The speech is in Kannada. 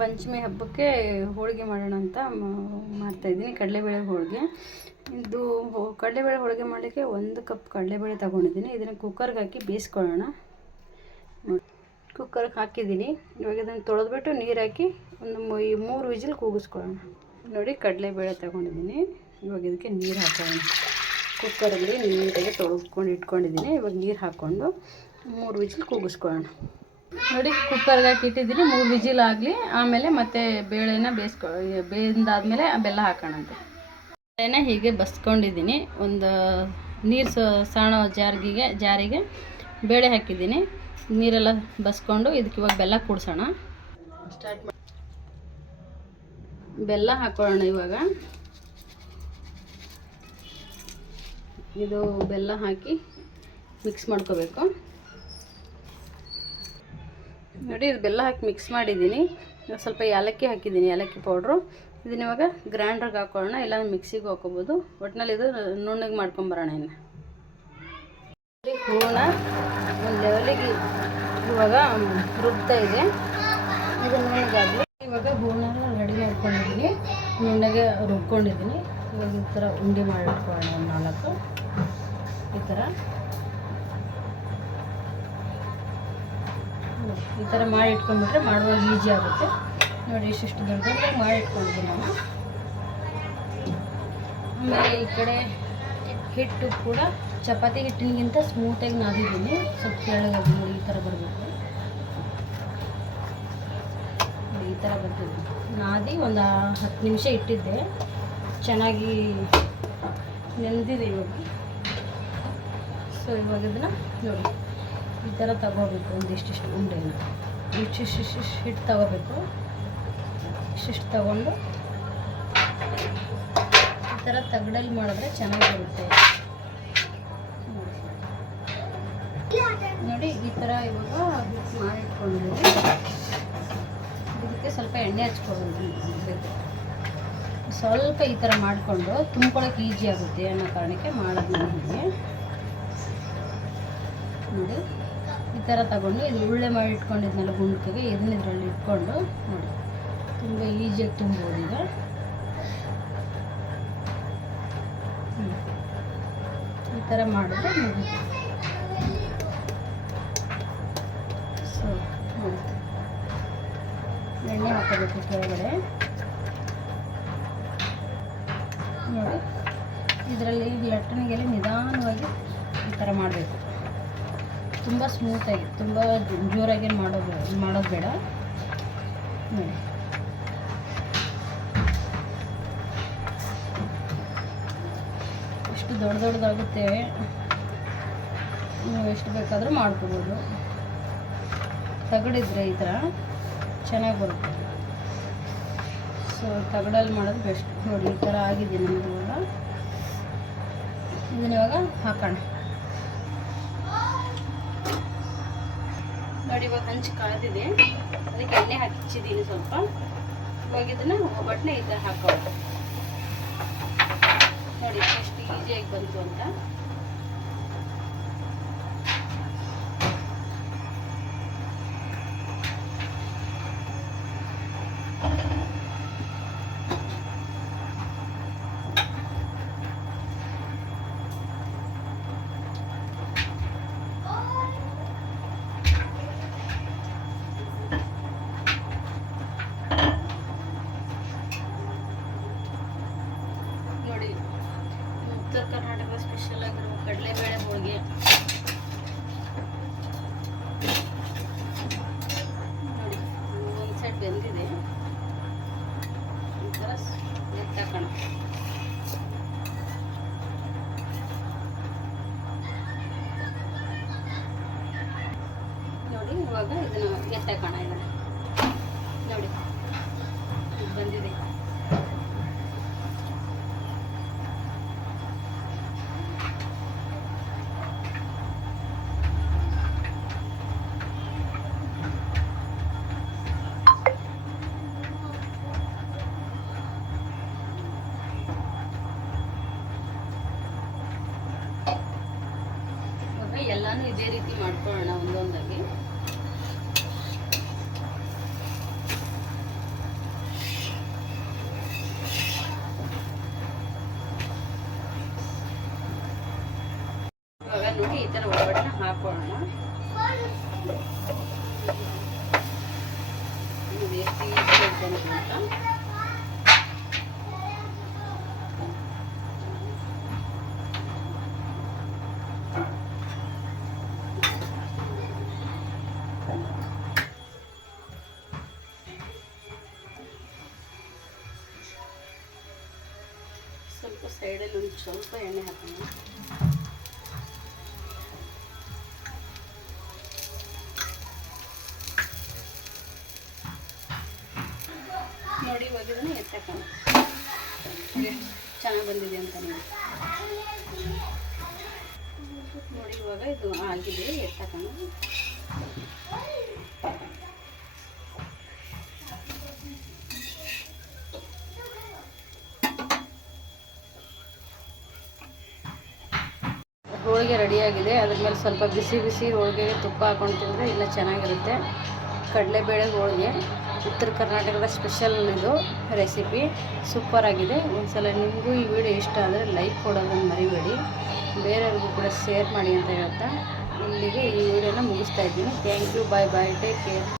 ಪಂಚಮಿ ಹಬ್ಬಕ್ಕೆ ಹೋಳಿಗೆ ಮಾಡೋಣ ಅಂತ ಮಾಡ್ತಾಯಿದ್ದೀನಿ. ಕಡಲೆಬೇಳೆ ಹೋಳಿಗೆ. ಇದು ಕಡಲೆಬೇಳೆ ಹೋಳಿಗೆ ಮಾಡಲಿಕ್ಕೆ 1 ಕಪ್ ಕಡಲೆಬೇಳೆ ತೊಗೊಂಡಿದ್ದೀನಿ. ಇದನ್ನು ಕುಕ್ಕರ್ಗೆ ಹಾಕಿ ಬೇಯಿಸ್ಕೊಳ್ಳೋಣ. ಕುಕ್ಕರ್ಗೆ ಹಾಕಿದ್ದೀನಿ. ಇವಾಗ ಇದನ್ನು ತೊಳೆದ್ಬಿಟ್ಟು ನೀರು ಹಾಕಿ ಒಂದು 3 ವಿಜಿಲ್ ಕೂಗಿಸ್ಕೊಳ್ಳೋಣ. ನೋಡಿ, ಕಡಲೆಬೇಳೆ ತೊಗೊಂಡಿದ್ದೀನಿ. ಇವಾಗ ಇದಕ್ಕೆ ನೀರು ಹಾಕೋಣ. ಕುಕ್ಕರಲ್ಲಿ ನೀಟಾಗಿ ತೊಳೆದ್ಕೊಂಡು ಇಟ್ಕೊಂಡಿದ್ದೀನಿ. ಇವಾಗ ನೀರು ಹಾಕ್ಕೊಂಡು 3 ವಿಜಿಲ್ ಕೂಗಿಸ್ಕೊಳ್ಳೋಣ. ನೋಡಿ, ಕುಕ್ಕರ್ಗೆ ಹಾಕಿ ಇಟ್ಟಿದ್ದೀನಿ. 3 ವಿಜಿಲ್ ಆಗಲಿ, ಆಮೇಲೆ ಮತ್ತೆ ಬೇಳೆನ ಬೇಯಿಂದಾದ್ಮೇಲೆ ಬೆಲ್ಲ ಹಾಕೋಣಂತೆ. ಬೇಳೆನ ಹೀಗೆ ಬಸ್ಕೊಂಡಿದ್ದೀನಿ. ಒಂದು ನೀರು ಸಾಣೋ ಜಾರಿಗೆ ಬೇಳೆ ಹಾಕಿದ್ದೀನಿ. ನೀರೆಲ್ಲ ಬಸ್ಕೊಂಡು ಇದಕ್ಕೆ ಇವಾಗ ಬೆಲ್ಲ ಕೂಡಿಸೋಣ. ಸ್ಟಾರ್ಟ್ ಮಾಡಿ. ಬೆಲ್ಲ ಹಾಕೊಳ್ಳೋಣ. ಇವಾಗ ಇದು ಬೆಲ್ಲ ಹಾಕಿ ಮಿಕ್ಸ್ ಮಾಡ್ಕೋಬೇಕು. ನೋಡಿ, ಇದು ಬೆಲ್ಲ ಹಾಕಿ ಮಿಕ್ಸ್ ಮಾಡಿದ್ದೀನಿ. ಇವಾಗ ಸ್ವಲ್ಪ ಏಲಕ್ಕಿ ಹಾಕಿದ್ದೀನಿ, ಏಲಕ್ಕಿ ಪೌಡ್ರು. ಇದನ್ನ ಇವಾಗ ಗ್ರೈಂಡ್ರಿಗೆ ಹಾಕೊಳ್ಳೋಣ, ಇಲ್ಲ ಮಿಕ್ಸಿಗೆ ಹಾಕೋಬೋದು. ಒಟ್ಟಿನಲ್ಲಿ ಇದು ನುಣ್ಣಗೆ ಮಾಡ್ಕೊಂಬರೋಣ. ಇನ್ನು ಹೂರಣ ಒಂದು ಲೆವೆಲಿಗೆ ಇವಾಗ ರುಬ್ತಾ ಇದೆ. ಇದು ನುಣ್ಣಗಾಗಲಿ. ಇವಾಗ ಹೂರಣ ರೆಡಿ ಮಾಡ್ಕೊಂಡಿದ್ದೀನಿ, ನುಣ್ಣಗೆ ರುಬ್ಕೊಂಡಿದ್ದೀನಿ. ಇವಾಗ ಈ ಥರ ಉಂಡೆ ಮಾಡಿಟ್ಕೊಳ್ಳೋಣ. ಒಂದು 4 ಈ ಥರ ಮಾಡಿ ಇಟ್ಕೊಂಡ್ಬಿಟ್ರೆ ಮಾಡುವಾಗ ಈಜಿ ಆಗುತ್ತೆ. ನೋಡಿ, ಇಷ್ಟು ದೊಡ್ಡದಾಗಿ ಮಾಡಿ ಇಟ್ಕೊಂಡಿದ್ದೀನಿ ನಾನು. ಆಮೇಲೆ ಈ ಕಡೆ ಹಿಟ್ಟು ಕೂಡ ಚಪಾತಿ ಹಿಟ್ಟಿನಿಗಿಂತ ಸ್ಮೂತಾಗಿ ನಾದಿದ್ದೀನಿ. ಸ್ವಲ್ಪ ಕೆಳಗಾಗಿ ನೋಡಿ, ಈ ಥರ ಬರಬೇಕು. ಈ ಥರ ಬರ್ತಿದೆ. ನಾದಿ ಒಂದು 10 ನಿಮಿಷ ಇಟ್ಟಿದ್ದೆ. ಚೆನ್ನಾಗಿ ನೆನೆದಿದೆ ಇವಾಗ. ಸೊ ಇವಾಗ ಇದನ್ನು ನೋಡಿ, ಈ ಥರ ತಗೋಬೇಕು. ಒಂದಿಷ್ಟಿಷ್ಟು ಉಂಡೆನ ಇಷ್ಟಿಷ್ಟು ಹಿಟ್ಟು ತಗೋಬೇಕು. ಇಷ್ಟಿಷ್ಟು ತಗೊಂಡು ಈ ಥರ ತಗಡಲ್ಲಿ ಮಾಡಿದ್ರೆ ಚೆನ್ನಾಗಿರುತ್ತೆ. ನೋಡಿ, ಈ ಥರ ಇವಾಗ ಹಿಟ್ಟು ಮಾಡಿಟ್ಕೊಂಡಿದ್ದೀನಿ. ಇದಕ್ಕೆ ಸ್ವಲ್ಪ ಎಣ್ಣೆ ಹಚ್ಕೊಬೇಕು. ಸ್ವಲ್ಪ ಈ ಥರ ಮಾಡಿಕೊಂಡು ತುಂಬ್ಕೊಳ್ಳೋಕೆ ಈಜಿ ಆಗುತ್ತೆ ಅನ್ನೋ ಕಾರಣಕ್ಕೆ ಮಾಡೋದು ನನಗೆ. ನೋಡಿ, ಈ ಥರ ತಗೊಂಡು ಇದು ಉಳ್ಳೆ ಮಾಡಿ ಇಟ್ಕೊಂಡಿದ್ನಲ್ಲ ಗುಂಡ್ಕಿಗೆ, ಇದನ್ನ ಇದರಲ್ಲಿ ಇಟ್ಕೊಂಡು ನೋಡಿ ತುಂಬ ಈಜಿಯಾಗಿ ತುಂಬೋದು. ಈಗ ಈ ಥರ ಮಾಡಿದ್ರೆ ಮುಗಿತು. ಸೊ ನೋಡಿ, ಎಣ್ಣೆ ಹಾಕೋಬೇಕು ಕೆಳಗಡೆ. ನೋಡಿ, ಇದರಲ್ಲಿ ಲಟ್ಟಣಿಗೆಲ್ಲ ನಿಧಾನವಾಗಿ ಈ ಥರ ಮಾಡಬೇಕು. ತುಂಬ ಸ್ಮೂತಾಗಿ, ತುಂಬ ಜೋರಾಗಿ ಮಾಡೋದು ಬೇಡ. ನೋಡಿ, ಎಷ್ಟು ದೊಡ್ಡದಾಗುತ್ತೆ. ನೀವು ಎಷ್ಟು ಬೇಕಾದರೂ ಮಾಡ್ಕೋಬೋದು. ತಗಡಿದ್ರೆ ಈ ಥರ ಚೆನ್ನಾಗಿ ಬರುತ್ತೆ. ಸೊ ತಗಡಲ್ಲಿ ಮಾಡೋದು ಬೆಸ್ಟ್. ನೋಡಿ, ಈ ಥರ ಆಗಿದೆ ನಮಗೆ. ಇವಾಗ ಇದನ್ನ ಇವಾಗ ಹಾಕೋಣ. ನೋಡಿ, ಇವಾಗ ಹಂಚು ಕಾದಿದೆ. ಅದಕ್ಕೆ ಎಣ್ಣೆ ಹಚ್ಚಿದ್ದೀನಿ ಸ್ವಲ್ಪ. ಇವಾಗ ಇದನ್ನು ಒಬ್ಬಟ್ಟನ್ನ ಈ ಥರ ಹಾಕೋದು. ನೋಡಿ ಎಷ್ಟು ಈಸಿಯಾಗಿ ಬಂತು ಅಂತ. ಉತ್ತರ ಕರ್ನಾಟಕ ಸ್ಪೆಷಲ್ ಆಗಿರೋ ಕಡಲೆಬೇಳೆ ಹೋಳಿಗೆ. ನೋಡಿ, ಒಂದು ಸೈಡ್ ಬೆಂದಿದೆ. ಈ ಥರ ಎತ್ತಾಕೋಣ. ನೋಡಿ, ಇವಾಗ ಇದನ್ನು ಎತ್ತಾಕೋಣ. ಇದನ್ನು ನೋಡಿ, ಬಂದಿದೆ. ಎಲ್ಲಾನು ಇದೇ ರೀತಿ ರೀತಿ ಮಾಡ್ಕೊಳ್ಳೋಣ ಒಂದೊಂದಾಗಿ. ಇವಾಗ ನೋಡಿ ಈ ಥರ ಒಳಗಡೆ ಹಾಕೊಳ್ಳೋಣ. ನೋಡಿ ಎಷ್ಟು ಈಸಿ ಐತೆ ಅಂತ. ಸ್ವಲ್ಪ ಸೈಡಲ್ಲಿ ಒಂದು ಸ್ವಲ್ಪ ಎಣ್ಣೆ ಹಾಕೋಣ. ನೋಡಿ ಇವಾಗ ಇದನ್ನು ಎತ್ತಕೋಣ. ಎಷ್ಟು ಚೆನ್ನಾಗಿ ಬಂದಿದೆ ಅಂತ ನೋಡಿ. ನೋಡಿ ಇವಾಗ ಇದು ಆಗಿದೆ, ಎತ್ತಕೋಣ. ಹೋಳಿಗೆ ರೆಡಿಯಾಗಿದೆ. ಅದ್ರ ಮೇಲೆ ಸ್ವಲ್ಪ ಬಿಸಿ ಬಿಸಿ ಹೋಳಿಗೆಗೆ ತುಪ್ಪ ಹಾಕೊಂಡು ತಿಂದರೆ ಇನ್ನೂ ಚೆನ್ನಾಗಿರುತ್ತೆ. ಕಡಲೆಬೇಳೆ ಹೋಳಿಗೆ ಉತ್ತರ ಕರ್ನಾಟಕದ ಸ್ಪೆಷಲ್ ಇದು ರೆಸಿಪಿ, ಸೂಪರಾಗಿದೆ. ಒಂದ್ಸಲ ನಿಮಗೂ ಈ ವಿಡಿಯೋ ಇಷ್ಟ ಆದರೆ ಲೈಕ್ ಕೊಡೋದನ್ನು ಮರಿಬೇಡಿ, ಬೇರೆಯವ್ರಿಗೂ ಕೂಡ ಶೇರ್ ಮಾಡಿ ಅಂತ ಹೇಳ್ತಾ ಇಲ್ಲಿಗೆ ಈ ವಿಡಿಯೋನ ಮುಗಿಸ್ತಾ ಇದ್ದೀನಿ. Thank you, bye bye, take care.